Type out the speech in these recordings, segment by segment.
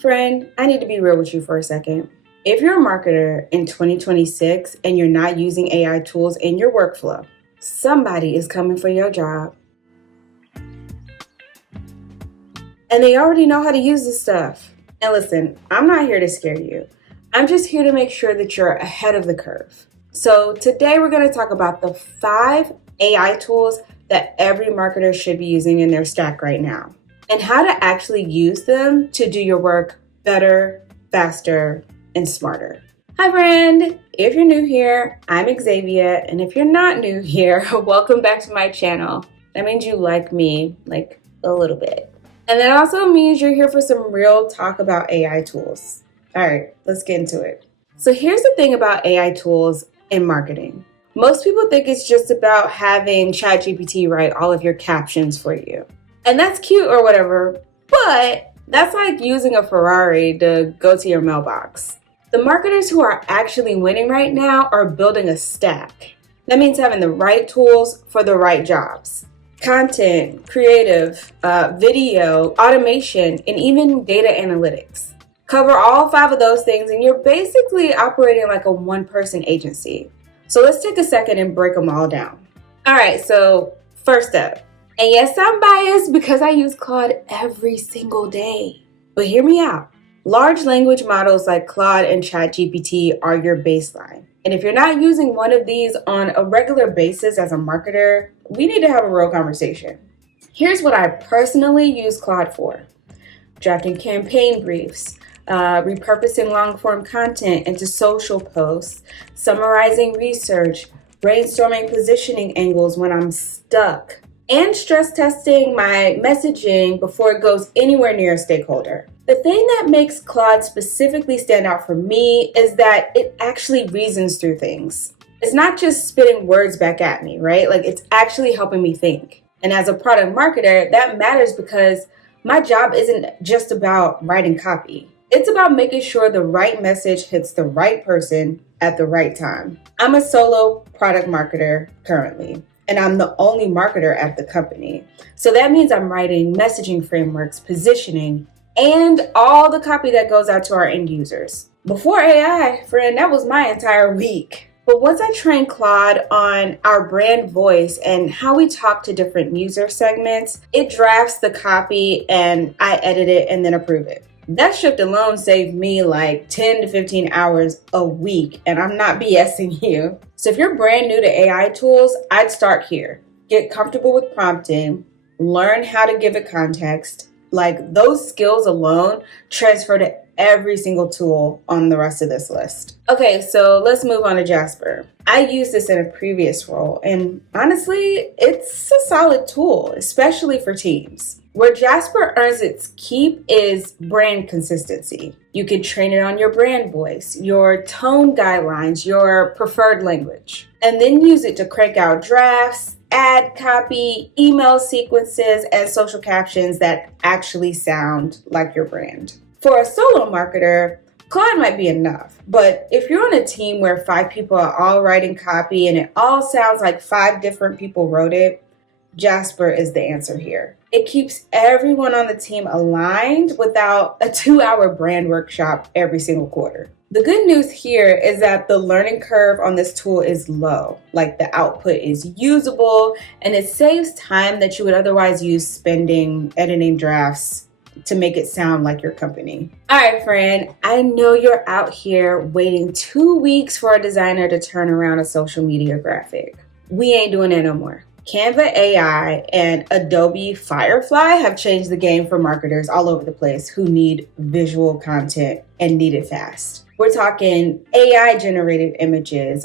Friend, I need to be real with you for a second. If you're a marketer in 2026 and you're not using AI tools in your workflow, somebody is coming for your job. And they already know how to use this stuff. And listen, I'm not here to scare you. I'm just here to make sure that you're ahead of the curve. So today we're going to talk about the 5 AI tools that every marketer should be using in their stack right now, and how to actually use them to do your work better, faster, and smarter. Hi friend, if you're new here, I'm Xavier, and if you're not new here, welcome back to my channel. That means you like me, like a little bit. And that also means you're here for some real talk about AI tools. All right, let's get into it. So here's the thing about AI tools in marketing. Most people think it's just about having ChatGPT write all of your captions for you. And that's cute or whatever, but that's like using a Ferrari to go to your mailbox. The marketers who are actually winning right now are building a stack. That means having the right tools for the right jobs. Content, creative, video, automation, and even data analytics. Cover all 5 of those things and you're basically operating like a one-person agency. So let's take a second and break them all down. All right, so first up, and yes, I'm biased because I use Claude every single day. But hear me out. Large language models like Claude and ChatGPT are your baseline. And if you're not using one of these on a regular basis as a marketer, we need to have a real conversation. Here's what I personally use Claude for. Drafting campaign briefs, repurposing long-form content into social posts, summarizing research, brainstorming positioning angles when I'm stuck, and stress testing my messaging before it goes anywhere near a stakeholder. The thing that makes Claude specifically stand out for me is that it actually reasons through things. It's not just spitting words back at me, right? Like it's actually helping me think. And as a product marketer, that matters because my job isn't just about writing copy. It's about making sure the right message hits the right person at the right time. I'm a solo product marketer currently, and I'm the only marketer at the company. So that means I'm writing messaging frameworks, positioning, and all the copy that goes out to our end users. Before AI, friend, that was my entire week. But once I trained Claude on our brand voice and how we talk to different user segments, it drafts the copy and I edit it and then approve it. That shift alone saved me like 10 to 15 hours a week, and I'm not BSing you. So if you're brand new to AI tools, I'd start here. Get comfortable with prompting, learn how to give it context. Like those skills alone transfer to every single tool on the rest of this list. Okay, so let's move on to Jasper. I used this in a previous role, and honestly, it's a solid tool, especially for teams. Where Jasper earns its keep is brand consistency. You can train it on your brand voice, your tone guidelines, your preferred language, and then use it to crank out drafts, ad copy, email sequences, and social captions that actually sound like your brand. For a solo marketer, Claude might be enough, but if you're on a team where 5 people are all writing copy and it all sounds like 5 different people wrote it, Jasper is the answer here. It keeps everyone on the team aligned without a 2-hour brand workshop every single quarter. The good news here is that the learning curve on this tool is low. Like the output is usable and it saves time that you would otherwise use spending editing drafts to make it sound like your company. All right, friend, I know you're out here waiting 2 weeks for a designer to turn around a social media graphic. We ain't doing it no more. Canva AI and Adobe Firefly have changed the game for marketers all over the place who need visual content and need it fast. We're talking AI generated images,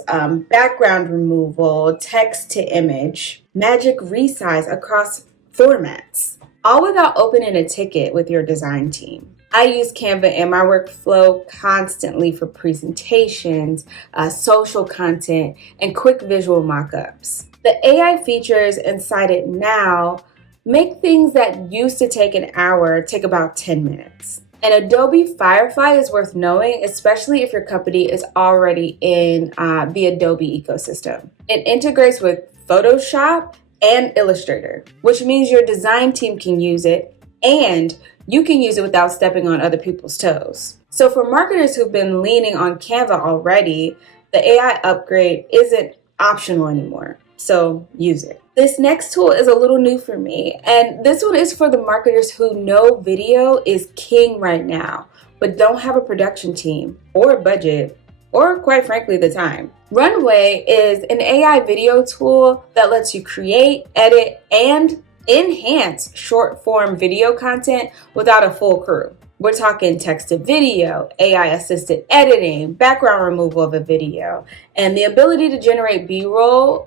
background removal, text to image, magic resize across formats, all without opening a ticket with your design team. I use Canva in my workflow constantly for presentations, social content, and quick visual mockups. The AI features inside it now make things that used to take an hour take about 10 minutes. And Adobe Firefly is worth knowing, especially if your company is already in the Adobe ecosystem. It integrates with Photoshop and Illustrator, which means your design team can use it and you can use it without stepping on other people's toes. So for marketers who've been leaning on Canva already, the AI upgrade isn't optional anymore. So use it. This next tool is a little new for me, and this one is for the marketers who know video is king right now, but don't have a production team or a budget, or quite frankly, the time. Runway is an AI video tool that lets you create, edit, and enhance short form video content without a full crew. We're talking text to video, AI assisted editing, background removal of a video, and the ability to generate B-roll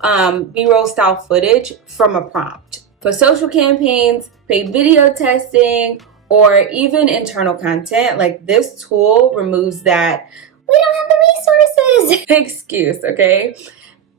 style footage from a prompt. For social campaigns, paid video testing, or even internal content, like this tool removes that "we don't have the resources" excuse, okay?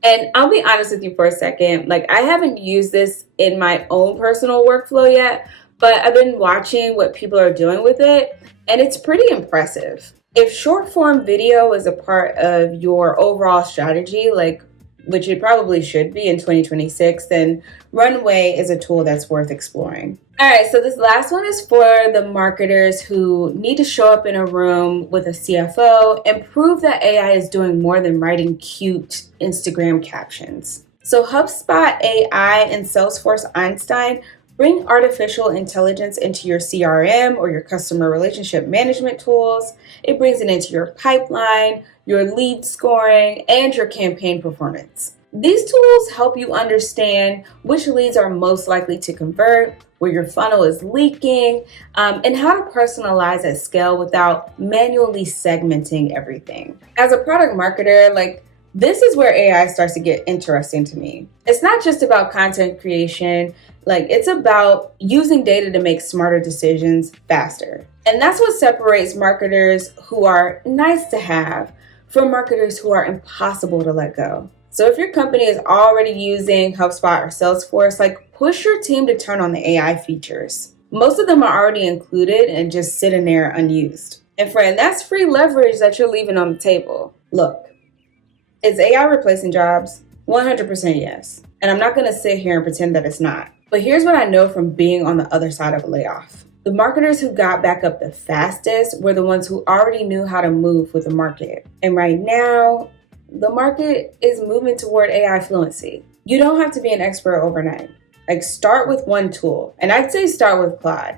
And I'll be honest with you for a second, like I haven't used this in my own personal workflow yet, but I've been watching what people are doing with it, and it's pretty impressive. If short form video is a part of your overall strategy, like which it probably should be in 2026, then Runway is a tool that's worth exploring. All right, so this last one is for the marketers who need to show up in a room with a CFO and prove that AI is doing more than writing cute Instagram captions. So HubSpot AI and Salesforce Einstein bring artificial intelligence into your CRM or your customer relationship management tools. It brings it into your pipeline, your lead scoring, and your campaign performance. These tools help you understand which leads are most likely to convert, where your funnel is leaking, and how to personalize at scale without manually segmenting everything. As a product marketer, this is where AI starts to get interesting to me. It's not just about content creation, it's about using data to make smarter decisions faster. And that's what separates marketers who are nice to have from marketers who are impossible to let go. So if your company is already using HubSpot or Salesforce, push your team to turn on the AI features. Most of them are already included and just sitting there unused. And friend, that's free leverage that you're leaving on the table. Look, is AI replacing jobs? 100% yes. And I'm not going to sit here and pretend that it's not. But here's what I know from being on the other side of a layoff. The marketers who got back up the fastest were the ones who already knew how to move with the market. And right now, the market is moving toward AI fluency. You don't have to be an expert overnight. Start with one tool. And I'd say start with Claude.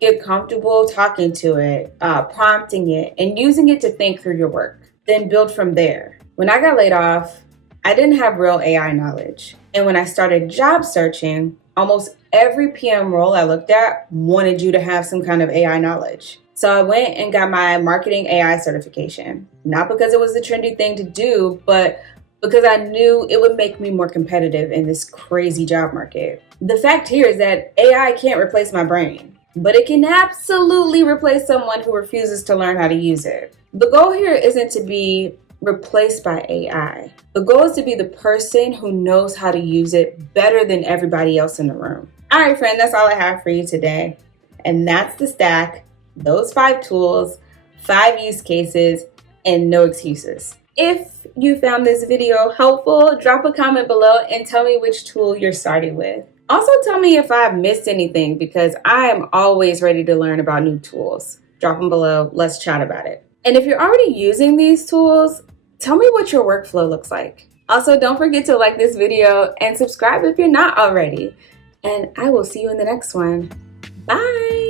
Get comfortable talking to it, prompting it, and using it to think through your work. Then build from there. When I got laid off, I didn't have real AI knowledge. And when I started job searching, almost every PM role I looked at wanted you to have some kind of AI knowledge. So I went and got my marketing AI certification, not because it was the trendy thing to do, but because I knew it would make me more competitive in this crazy job market. The fact here is that AI can't replace my brain, but it can absolutely replace someone who refuses to learn how to use it. The goal here isn't to be replaced by AI. The goal is to be the person who knows how to use it better than everybody else in the room. All right, friend, that's all I have for you today. And that's the stack, those 5 tools, 5 use cases, and no excuses. If you found this video helpful, drop a comment below and tell me which tool you're starting with. Also tell me if I've missed anything because I am always ready to learn about new tools. Drop them below, let's chat about it. And if you're already using these tools, tell me what your workflow looks like. Also, don't forget to like this video and subscribe if you're not already. And I will see you in the next one. Bye.